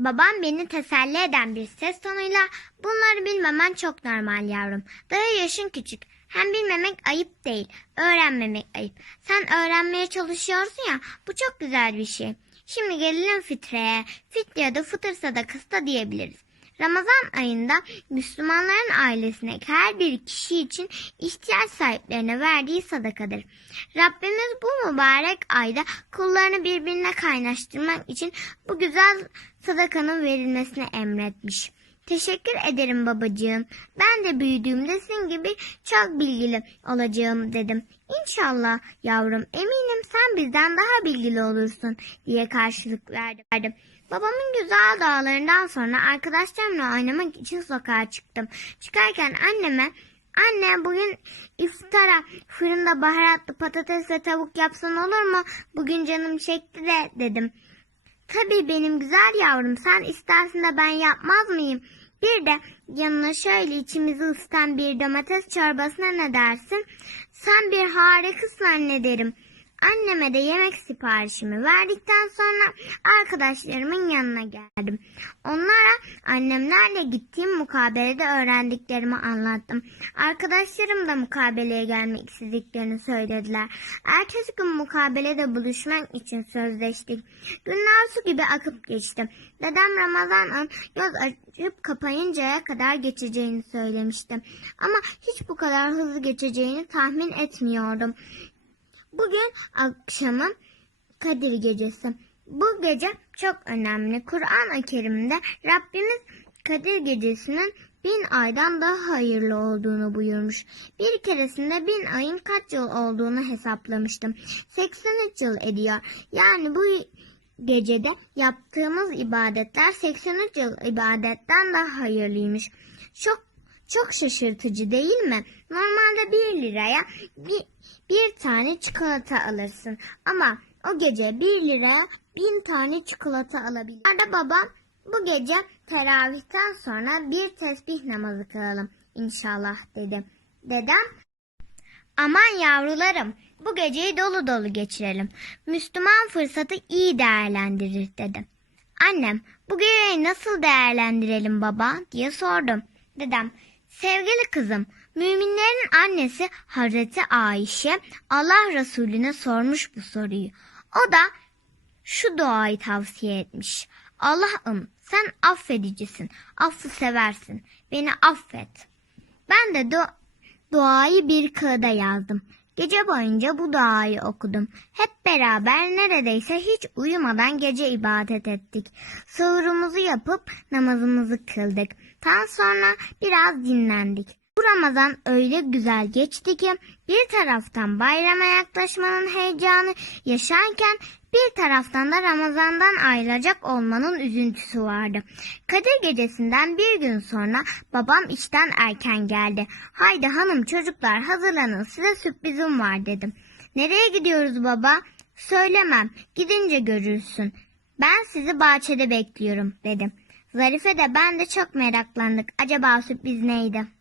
Babam beni teselli eden bir ses tonuyla bunları bilmemen çok normal yavrum. Daha yaşın küçük. Hem bilmemek ayıp değil, öğrenmemek ayıp. Sen öğrenmeye çalışıyorsun ya, bu çok güzel bir şey. Şimdi gelelim fitreye. Fitre ya da fıtır sadakası da diyebiliriz. Ramazan ayında Müslümanların ailesine her bir kişi için ihtiyaç sahiplerine verdiği sadakadır. Rabbimiz bu mübarek ayda kullarını birbirine kaynaştırmak için bu güzel sadakanın verilmesini emretmiş. Teşekkür ederim babacığım. Ben de büyüdüğümde sizin gibi çok bilgili olacağım dedim. İnşallah yavrum eminim sen bizden daha bilgili olursun diye karşılık verdim. Babamın güzel dağlarından sonra arkadaşlarımla oynamak için sokağa çıktım. Çıkarken anneme Anne bugün iftara fırında baharatlı patatesle tavuk yapsan olur mu? Bugün canım çekti de dedim. Tabii benim güzel yavrum sen istersin de ben yapmaz mıyım? Bir de yanına şöyle içimizi ısıtan bir domates çorbasına ne dersin? Sen bir harikasın anne derim. Anneme de yemek siparişimi verdikten sonra arkadaşlarımın yanına geldim. Onlara annemlerle gittiğim mukabelede öğrendiklerimi anlattım. Arkadaşlarım da mukabeleye gelmek istediklerini söylediler. Ertesi gün mukabelede buluşmak için sözleştik. Günler su gibi akıp geçti. Dedem Ramazan'ın göz açıp kapayıncaya kadar geçeceğini söylemişti. Ama hiç bu kadar hızlı geçeceğini tahmin etmiyordum. Bugün akşamın Kadir Gecesi. Bu gece çok önemli. Kur'an-ı Kerim'de Rabbimiz Kadir Gecesi'nin bin aydan daha hayırlı olduğunu buyurmuş. Bir keresinde bin ayın kaç yıl olduğunu hesaplamıştım. 83 yıl ediyor. Yani bu gecede yaptığımız ibadetler 83 yıl ibadetten daha hayırlıymış. Çok çok şaşırtıcı değil mi? Normalde 1 liraya bir, bir tane çikolata alırsın. Ama o gece 1 liraya bin tane çikolata alabilir. Arada babam bu gece teravihten sonra bir tesbih namazı kılalım inşallah dedi. Dedem Aman yavrularım, bu geceyi dolu dolu geçirelim. Müslüman fırsatı iyi değerlendirir dedim. Annem, bu geceyi nasıl değerlendirelim baba diye sordum. Dedem, sevgili kızım, müminlerin annesi Hazreti Ayşe Allah Resulüne sormuş bu soruyu. O da şu duayı tavsiye etmiş. Allah'ım sen affedicisin, affı seversin, beni affet. Ben de du- duayı bir kağıda yazdım. Gece boyunca bu duayı okudum. Hep beraber neredeyse hiç uyumadan gece ibadet ettik. Sahurumuzu yapıp namazımızı kıldık. Daha sonra biraz dinlendik. Bu Ramazan öyle güzel geçti ki bir taraftan bayrama yaklaşmanın heyecanı yaşarken bir taraftan da Ramazan'dan ayrılacak olmanın üzüntüsü vardı. Kadir gecesinden bir gün sonra babam işten erken geldi. Haydi hanım çocuklar hazırlanın size sürprizim var dedim. Nereye gidiyoruz baba? Söylemem gidince görürsün. Ben sizi bahçede bekliyorum dedim. Zarife de ben de çok meraklandık. Acaba sürpriz neydi?